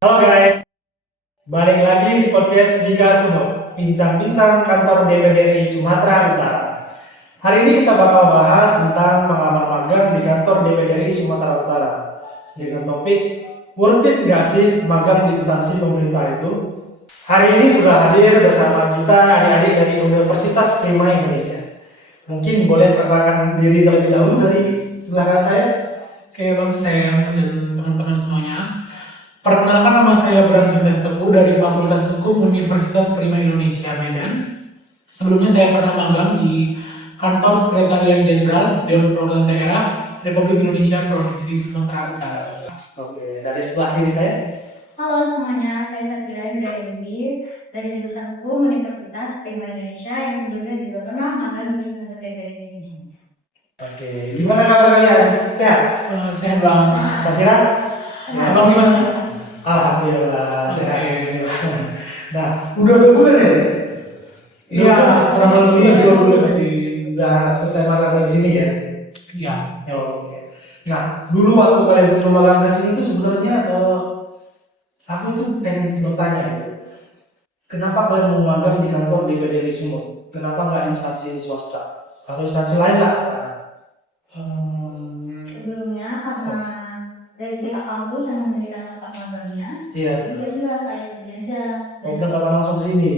Halo guys, balik lagi di podcast Dika Sumo, bincang-bincang kantor DPD RI Sumatera Utara. Hari ini kita bakal bahas tentang pengalaman magang di kantor DPD RI Sumatera Utara dengan topik worth it nggak sih magang di instansi pemerintah itu? Hari ini sudah hadir bersama kita adik-adik dari Universitas Prima Indonesia. Mungkin boleh perkenalkan diri terlebih dahulu dari sebelah kanan saya. Oke, Bang Sam dan teman-teman semuanya. Perkenalkan, nama saya Bram Cintas Teguh dari Fakultas Hukum Universitas Prima Indonesia Medan. Sebelumnya saya pernah magang di Kantor Sekretariat Jenderal Dewan Perwakilan Daerah Republik Indonesia Provinsi Sumatera Utara. Oke, dari sebelah kiri saya. Halo semuanya, saya Satira Hidayati dari jurusan Hukum Universitas Prima Indonesia yang sebelumnya juga pernah magang di kantor DPD ini. Oke, gimana kabar kalian? Sehat? Sehat, Bang. Satira? Sehat. Abang gimana? Alhamdulillah sehat. Oke. Nah, udah 2 bulan ya? Iya, kurang lebih 2 bulan sih. Udah selesai magang di sini ya? Iya. Ya, oke. Nah, dulu waktu kalian sebelum magang ke sini tuh sebenarnya aku tuh pengen bertanya gitu. Kenapa kalian mau magang di kantor DPD RI Sumut? Kenapa nggak di instansi swasta? Atau instansi lain lah? Sebelumnya karena dari pihak kampus yang memberikan tempat magangnya, Iya. dia sudah saya aja. Udah kalau langsung ke sini.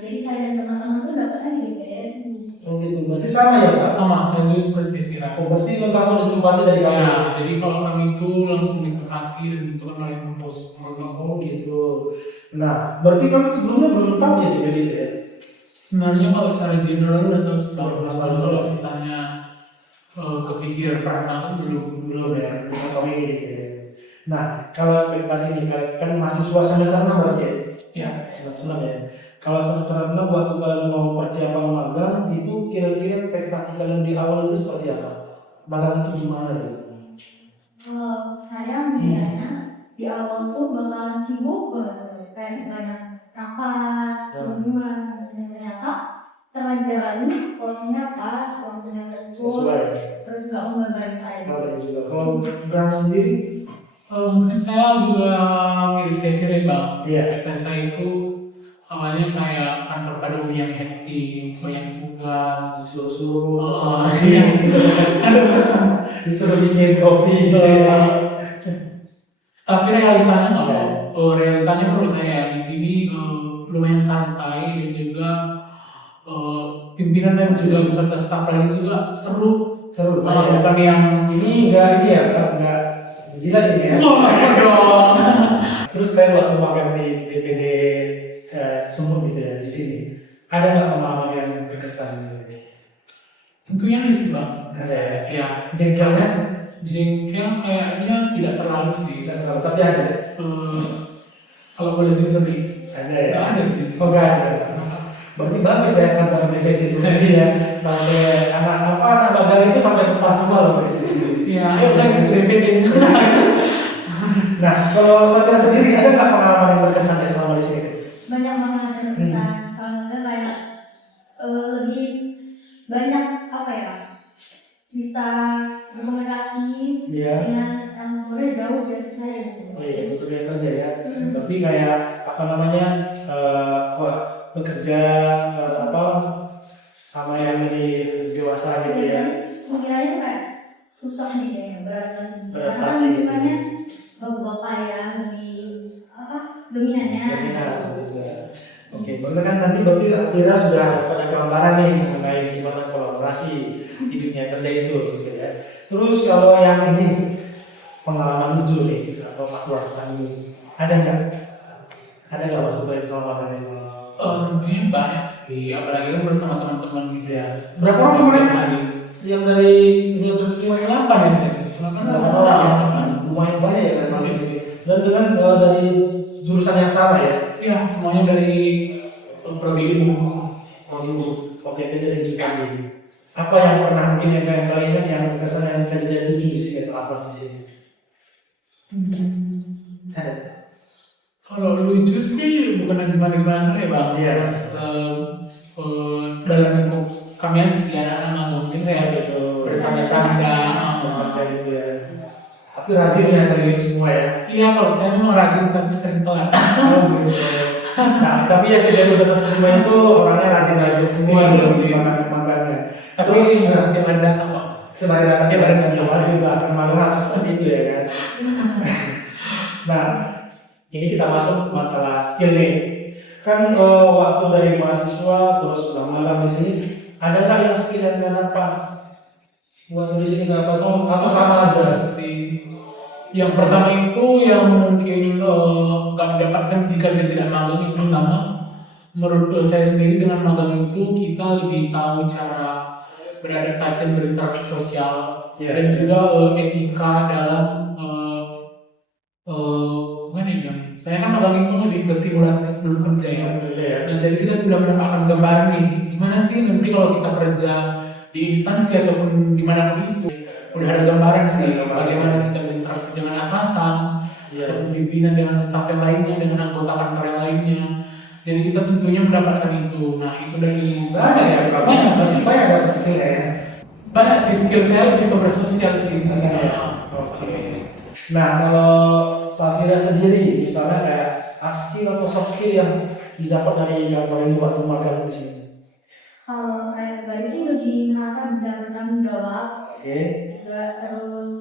Jadi saya dan teman-teman tuh dapatnya di DPD. Oh gitu. Berarti sama ya, Pak? Sama, saya juga seperti Vira. Oh, berarti langsung ditempati dari Ya, kampus. jadi kalau kami itu langsung ditempati dan ditentukan oleh kampus. Oh gitu. Nah, berarti kan sebelumnya belum tahu ya DPD itu ya? Sebenarnya kalau secara general udah tahu Tahu, sekali, kalau misalnya kepikiran pernah belum Ya, belum tahu ini gitu ya. Nah, kalau ekspektasi ini kan mahasiswa semester 6 berarti ya? Ya. Semester 6 ya. Kalau semester 6 waktu kalian mau persiapan magang itu kira-kira ekspektasi kalian di awal itu seperti apa? Magang itu gimana gitu? Kalau saya melihatnya di awal tuh bakalan sibuk banget, kayak banyak rapat, kunjungan, ternyata tengah jalan porsinya pas, waktunya tersebut, Sesuai. terus nggak membebani saya. Kalau juga kalau Bram sendiri, Mungkin saya juga mirip saya kira, Bang. Iya. Ekspektasi saya itu awalnya kayak kantor pada umumnya yang happy, banyak tugas, suruh-suruh, iya. disuruh bikin kopi gitu ya. Tapi realitanya realitanya menurut saya di sini lumayan santai dan juga pimpinan dan juga beserta staf lain juga seru. Bukan yang Ini enggak ini ya, enggak jilat ini ya. dong. Terus kayak waktu magang di DPD Sumut gitu ya di sini, ada nggak pengalaman yang berkesan gitu? Tentunya sih, Bang. Ada ya. Ya, Jengkelnya jengkel kayaknya tidak terlalu sih. tidak terlalu, tapi ada. Kalau boleh jujur nih, Ada ya. nggak ada sih. Oh nggak ada. Berarti bagus ya kantor DPD sendiri ya, sampai anak magang itu sampai pentas semua loh di sini. Ya, ayo lagi ke DPD. Nah, kalau Satria sendiri ada nggak pengalaman yang berkesan ya selama di sini? Banyak banget yang bisa, soalnya kayak lebih banyak apa ya, bisa berkomunikasi Iya. dengan yang boleh jauh dari saya gitu. Oh iya, betul ya kerja ya. Berarti kayak apa namanya bekerja apa sama yang lebih dewasa gitu ya. Mengira itu kayak susah nih kayaknya beradaptasi. Beradaptasi gitu. Karena bapak ya lebih apa dominannya. Dominan gitu ya. Oke, berarti Afira sudah pada gambaran nih mengenai gimana kolaborasi di dunia kerja itu gitu ya. Terus kalau yang ini pengalaman lucu nih atau awkward tadi ada nggak? Ada nggak waktu kalian selama magang di sini? Tentunya banyak sih, apalagi kan bersama teman-teman gitu ya. Berapa orang kemarin? Hari. Yang dari 258 ya sih. lumayan banyak ya kan di sini. Dan dengan dari jurusan yang sama ya. Iya, semuanya dari prodi ilmu. Oke, kejadian juga ini. Apa yang pernah mungkin yang kalian ingat yang berkesan yang kejadian lucu di sini atau apa di sini? Ada. Kalau lucu sih bukan gimana ya, Bang. Iya. Terus dalam lingkup kami aja sih anak-anak mungkin kayak Betul. bercanda-canda. Bercanda gitu ya. Tapi rajin ya serius semua ya. Iya, kalau saya memang rajin tapi sering telat. Oh gitu. Nah, tapi ya si udah semua itu orangnya rajin-rajin semua Iya, dalam sih. makan-makannya. Tapi ini tiap ada datang kok. Sebagai dasarnya badan yang wajib lah, kemarin harus seperti itu ya kan. Nah, ini kita masuk masalah skill nih. Kan waktu dari mahasiswa terus sudah magang di sini, ada nggak yang skill yang kalian dapat? Waktu di sini nggak tahu atau sama aja? Sih. Yang pertama itu yang mungkin nggak mendapatkan jika dia tidak magang itu pertama. Menurut saya sendiri dengan magang itu kita lebih tahu cara beradaptasi berinteraksi sosial dan juga etika dalam gimana ya? Saya kan magang itu lebih ke stimulatif dulu kerja ya. Nah jadi kita sudah mendapatkan gambaran nih gimana sih nanti kalau kita kerja di instansi ataupun dimanapun itu udah ada gambaran sih bagaimana kita berinteraksi dengan atasan ataupun pimpinan dengan staf yang lainnya dengan anggota kantor yang lainnya. Jadi kita tentunya mendapatkan itu. Nah itu dari banyak ada skill ya. banyak sih skill saya lebih ke bersosial sih. Nah kalau Safira sendiri misalnya kayak hard skill atau soft skill yang didapat dari kantor ini waktu magang di sini. Kalau saya pribadi sih lebih merasa bisa bertanggung jawab, juga terus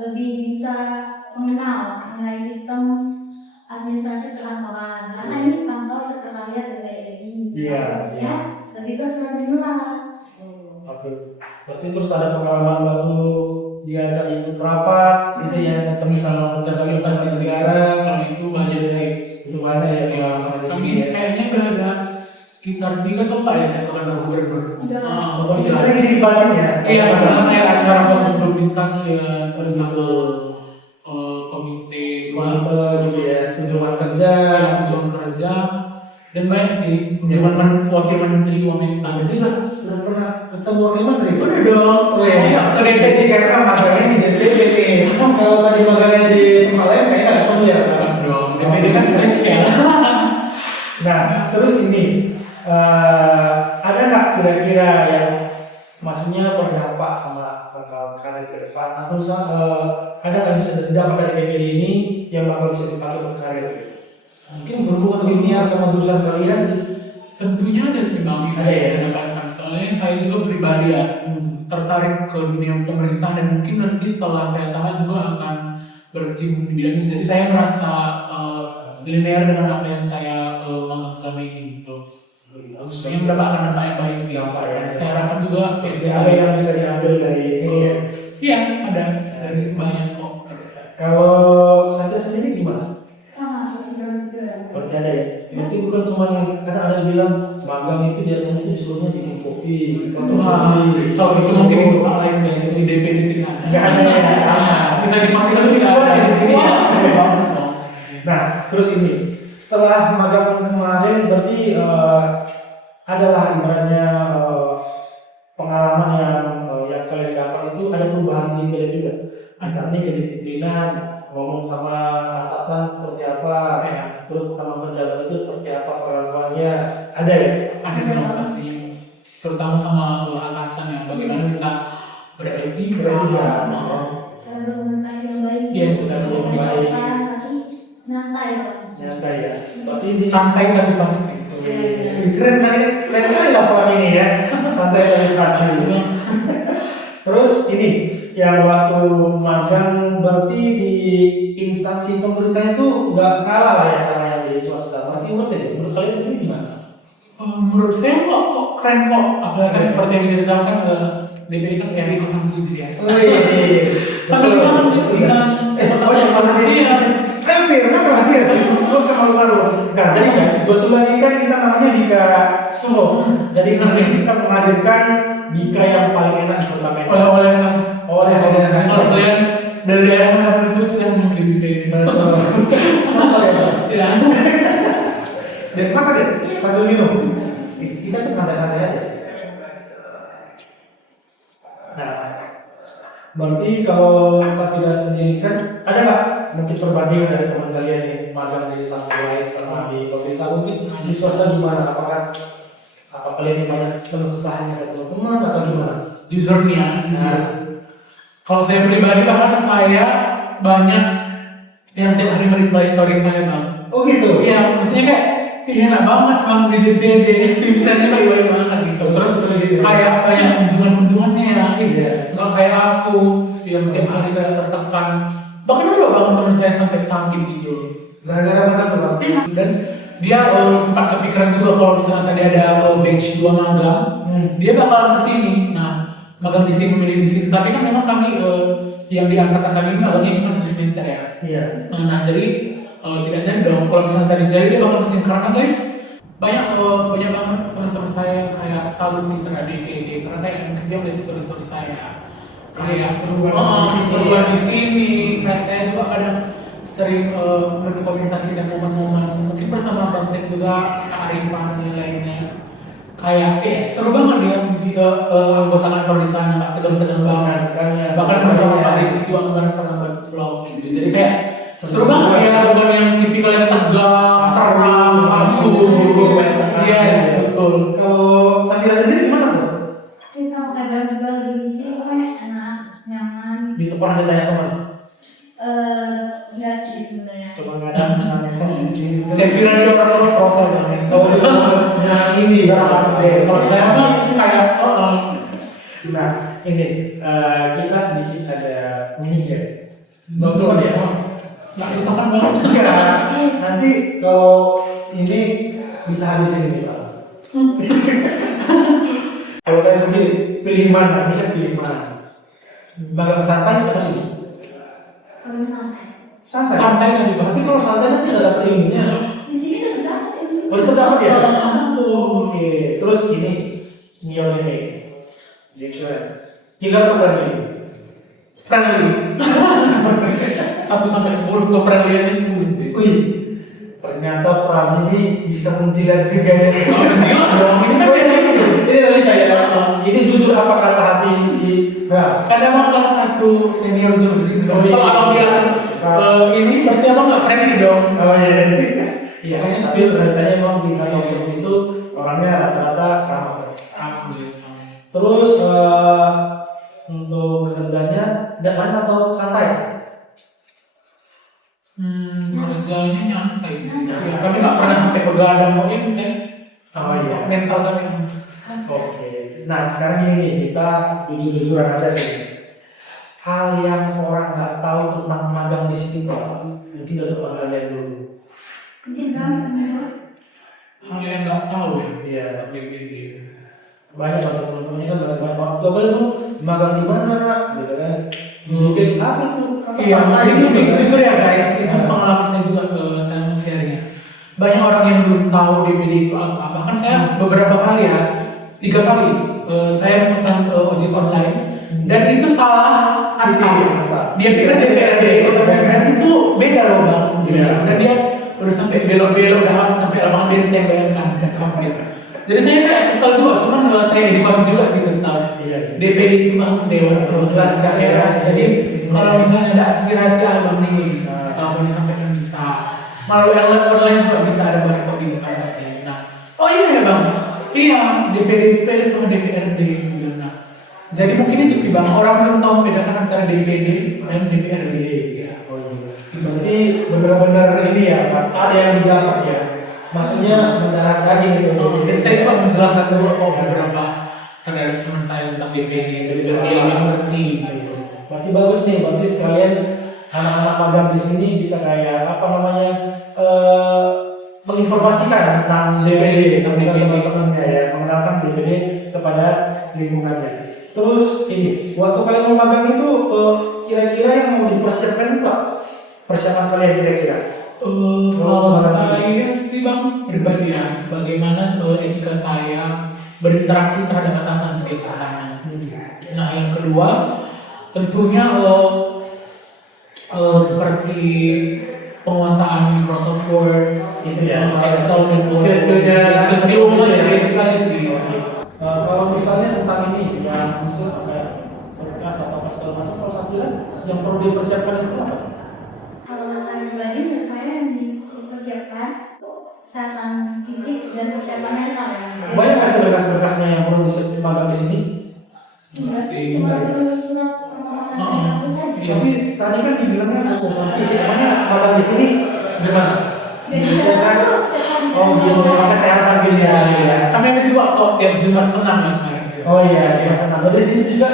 lebih bisa mengenai sistem administrasi perkantoran. Karena ini kantor sekretariat DPRI. Iya. Harusnya lebih ke surat menyurat. Oke. Berarti terus ada pengalaman waktu diajak ikut rapat gitu ya, ketemu sama pejabat di negara. Kalau itu banyak sih. Itu mana ya pengalaman di sini Kami ya? kayaknya udah ada sekitar 3 atau 4 ya saya ke kantor gubernur. Berarti sering dilibatin ya? Iya, misalnya kayak acara fokus belum ya, terus gitu komite gitu ya, kunjungan kerja. kunjungan kerja dan banyak sih kunjungan wakil menteri Wamentan. Berarti lah, udah pernah ketemu wakil menteri? Udah dong. Oh iya, ke DPD karena magangnya di DPD nih. Kalau tadi magangnya di tempat lain kayaknya nggak ketemu ya? Dong. DPD kan spesial. Nah, terus ini ada nggak kira-kira yang maksudnya berdampak sama kalian ke depan atau ada nggak bisa didapat dari DPD ini yang bakal bisa dipakai untuk karir? Mungkin berhubungan linear sama jurusan kalian gitu. Tentunya ada sih bang yang Ada ya? saya dapatkan. Soalnya saya juga pribadi ya tertarik ke dunia pemerintah dan mungkin nanti setelah saya tamat juga akan berkecimpung di bidang ini. Jadi saya merasa linear dengan apa yang saya magang selama ini gitu. Ini mendapatkan dampak yang baik sih. Saya harapkan juga Jadi ada yang bisa diambil dari sini ya. Iya ada dari banyak kok. Kalau saya sendiri gimana? Sama seperti juga. Berarti ada ya. Berarti bukan cuma karena ada yang bilang magang itu biasanya itu disuruhnya bikin kopi, fotokopi. Kalau itu mungkin itu tak lain dari sini DPD tidak ada. Nggak ada ya. Bisa dipaksa Semua di sini ya. ya. Nah, terus ini setelah magang kemarin berarti adalah ibaratnya pengalaman yang kalian dapat itu ada perubahan di kalian juga. Antara kedisiplinan, ngomong sama atasan seperti apa, terus sama penjabat itu seperti apa perlakuannya, ada ya? Ada yang pasti terutama sama atasan yang bagaimana kita beretika. Cara berkomunikasi yang baik. Yes, Pesan baik. nanti nyantai Pak. Nyantai ya. Berarti ini Santai tapi pasti. keren kali laporan ini ya. Santai tapi pasti. Terus ini yang waktu magang berarti di instansi pemerintah itu nggak kalah lah ya sama yang di swasta. Berarti menurut kalian sendiri gimana? Menurut saya kok keren kok. Apalagi seperti yang diceritakan DPD kan dari 07 ya. Sampai banget nih kita. Yang mana nih? Firman terakhir, terus sama baru. Nah, jadi guys, kebetulan ini kan kita namanya Dika Sumo. Jadi di sini kita menghadirkan Dika yang paling enak di Kota Medan. Oleh-oleh khas. Oleh-oleh khas. Kalau kalian dari daerah manapun itu sudah mungkin di sini. Sama ya. Tidak. Dan makan deh, sambil minum. Kita tuh santai-santai aja. Nah, berarti kalau Safira sendiri kan ada nggak mungkin perbandingan dari teman kalian yang magang di instansi lain sama di pemerintah, mungkin di swasta gimana? Apakah kalian yang banyak keluh kesahnya ke teman-teman atau gimana? Jujur nih ya, jujur. Kalau saya pribadi bahkan saya banyak yang tiap hari mereply story saya bang. Oh gitu. Iya, maksudnya kayak enak banget bang di DPD, pimpinannya baik-baik banget gitu. Terus kayak banyak kunjungan-kunjungannya ya, nggak kayak aku yang tiap hari kayak tertekan. Bahkan ada bang teman saya sampai sakit gitu. Gara-gara mana tuh Bang? Dan dia sempat kepikiran juga kalau misalnya tadi ada batch 2 magang, dia bakalan kesini. Nah, magang di sini, milih di sini. Tapi kan memang kami yang di angkatan kami ini magangnya cuma 2 semester ya. Iya. Nah, jadi tidak jadi dong. Kalau misalnya tadi jadi dia bakal kesini karena guys banyak banget teman-teman saya yang kayak salut sih terhadap DPD karena kayak mungkin dia melihat story saya kayak seruan di sini. Kayak saya juga kadang sering mendokumentasikan momen-momen mungkin bersama Bang Sek juga Kak Arifan dan lainnya kayak seru banget dia anggota kantor di sana nggak tegang-tegang banget bahkan bersama Pak Rizky juga kemarin pernah buat vlog gitu jadi kayak seru banget ya bukan yang tipikal yang tegang seram langsung yes betul. Kalau Safira sendiri gimana tuh? Jadi sama kayak Bram juga di sini pokoknya enak, nyaman. Itu pernah ditanya teman. Enggak sih sebenarnya. Coba nggak ada misalnya kan di sini. Saya kira dia orang profil banget. Oh nah ini Kalau saya mah kayak nah ini kita sedikit ada mini game. betul ya. Nggak susah kan bang? Enggak. Nanti kalau ini bisa habisin ini Pak. Kalau kalian sendiri pilih mana? Ini kan pilih mana? Magang santai atau sih? Kalau santai. Santai kan dibahas. Pasti kalau santai kan tidak dapat ilmunya. Di sini tuh dapat ini. Oh itu dapat ya? Betul. Oke. Terus ini senior ini, Jackson. Killer atau friendly? Friendly. 1 sampai 10 ke friendly-nya 10. Wih, ternyata Pram ini bisa menjilat juga ya. Menjilat dong. Ini kan Ini realita ya. Ini jujur apa kata hati si Pram? kan emang salah satu senior juga gitu. Oh, iya. Kalau abang bilang ini berarti abang nggak friendly dong. Oh iya. Iya. Kayaknya Tapi realitanya memang di kantor seperti itu orangnya rata-rata ramah. Terus untuk kerjanya tidak main atau santai? Kerjanya nyantai sih. Ya, kami nggak pernah sampai begadang pokoknya misalnya. Oh iya. Mental kami. Oke. Nah sekarang ini kita jujur-jujuran aja nih. Hal yang orang nggak tahu tentang magang di sini Pak, mungkin dari Pak kalian dulu. Mungkin kamu Hal yang nggak tahu ya. Iya. DPD. Banyak banget teman-temannya kan masih banyak. Pak kalian tuh magang di mana, gitu kan? Mungkin apa tuh? Iya, mungkin ini justru ya guys, itu pengalaman saya juga saya share-nya. Banyak orang yang belum tahu DPD itu apa. Bahkan saya beberapa kali ya, 3 kali saya memesan ojek online dan itu salah angka. Dia pikir DPRD dan itu beda loh bang. Dan dia udah sampai belok-belok, udah sampai lapangan benteng bayangkan dan hampir. Jadi saya kayak kesal juga, cuman kayak edukasi juga sih tentang DPD itu bang, Dewan Perwakilan Daerah. Jadi kalau misalnya ada aspirasi abang nih, mau disampaikan bisa. Melalui online juga bisa ada barcode di depannya. Nah, oh iya ya bang, iya DPD sama DPRD. Nah, jadi mungkin itu sih bang, orang belum tahu membedakan antara DPD dan DPRD. Ya. Berarti benar-benar ini ya Pak, ada yang didapat ya. Maksudnya mendarah daging gitu. Dan saya coba menjelaskan dulu kok beberapa terhadap teman saya tentang DPD dan dia lebih mengerti. Berarti bagus nih, berarti sekalian anak-anak magang di sini bisa kayak apa namanya menginformasikan tentang DPD kepada teman-temannya ya, mengenalkan DPD kepada lingkungannya. Terus ini, waktu kalian mau magang itu kira-kira yang mau dipersiapkan itu apa? Persiapan kalian kira-kira? Kalau saya sih bang pribadi ya, bagaimana etika saya berinteraksi terhadap atasan saya pertama. Nah yang kedua tentunya seperti penguasaan Microsoft Word, Itu ya. Excel dan Skill-skillnya sekali sih. Kalau misalnya tentang ini yang maksud kayak podcast atau apa segala macam, kalau saya kira yang perlu dipersiapkan itu apa? kalau saya pribadi menurut saya yang dipersiapkan kesehatan fisik dan persiapan mental ya. Banyak berkas-berkasnya yang perlu magang di sini? Berarti cuma lulus sunat pertama kali saja. Yes. Tapi tadi kan dibilangnya kesehatan fisik, namanya magang di sini gimana? Biasa terus setiap hari. Oh gitu, memang kesehatan gitu ya. Ya. Kami ada juga kok tiap Jumat senam ya kemarin. Oh iya, cuma senang. Berarti di sini juga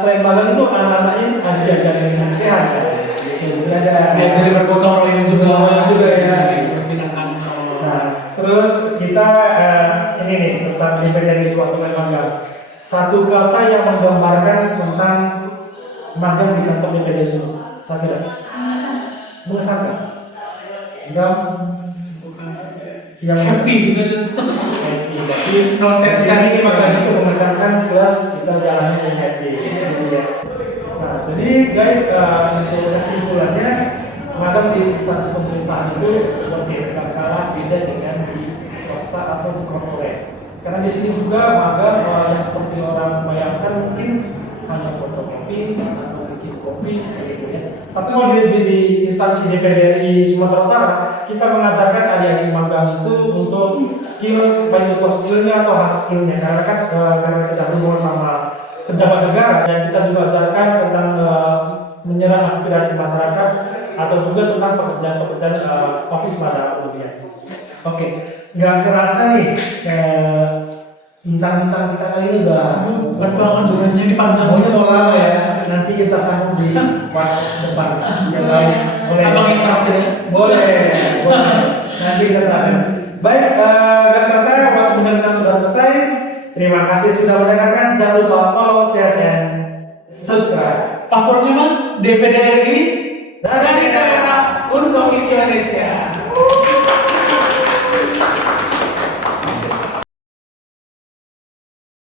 selain magang itu anak-anaknya ada diajarin minum sehat guys. Gitu. Jadi ada Diajari bergotong royong juga. Juga ya. Bersihkan kantong. Nah, terus kita ini nih tentang DPD suatu magang. Satu kata yang menggambarkan tentang magang di kantor DPD Solo. Safira. Mengesankan. Enggak. Yang Happy gitu. happy. Tapi No sense. ini magang itu mengesankan plus kita jalannya yang happy. Gitu ya. Nah, jadi guys untuk kesimpulannya magang di instansi pemerintahan itu tidak kalah beda dengan di swasta atau di korporat. Karena di sini juga magang yang seperti orang bayangkan mungkin hanya fotokopi atau bikin kopi seperti itu ya. Tapi kalau di instansi DPD RI Sumatera Utara, kita mengajarkan adik-adik magang itu untuk skill, baik soft skillnya atau hard skillnya. Karena kan karena kita berhubungan sama pejabat negara, dan kita juga ajarkan tentang menyerang aspirasi masyarakat atau juga tentang pekerjaan-pekerjaan office pada umumnya. Oke, nggak kerasa nih bincang-bincang kita kali ini udah Pas banget durasinya di panjang. Maunya mau lama ya, nanti kita sambung di part depan yang lain. Boleh? Atau yang terakhir ya? Boleh. Nanti kita tanya. Baik, gak terasa waktu bincang sudah selesai. Terima kasih sudah mendengarkan. Jangan lupa follow, share, dan subscribe. Passwordnya bang, DPD RI Dari dari daerah untuk Indonesia.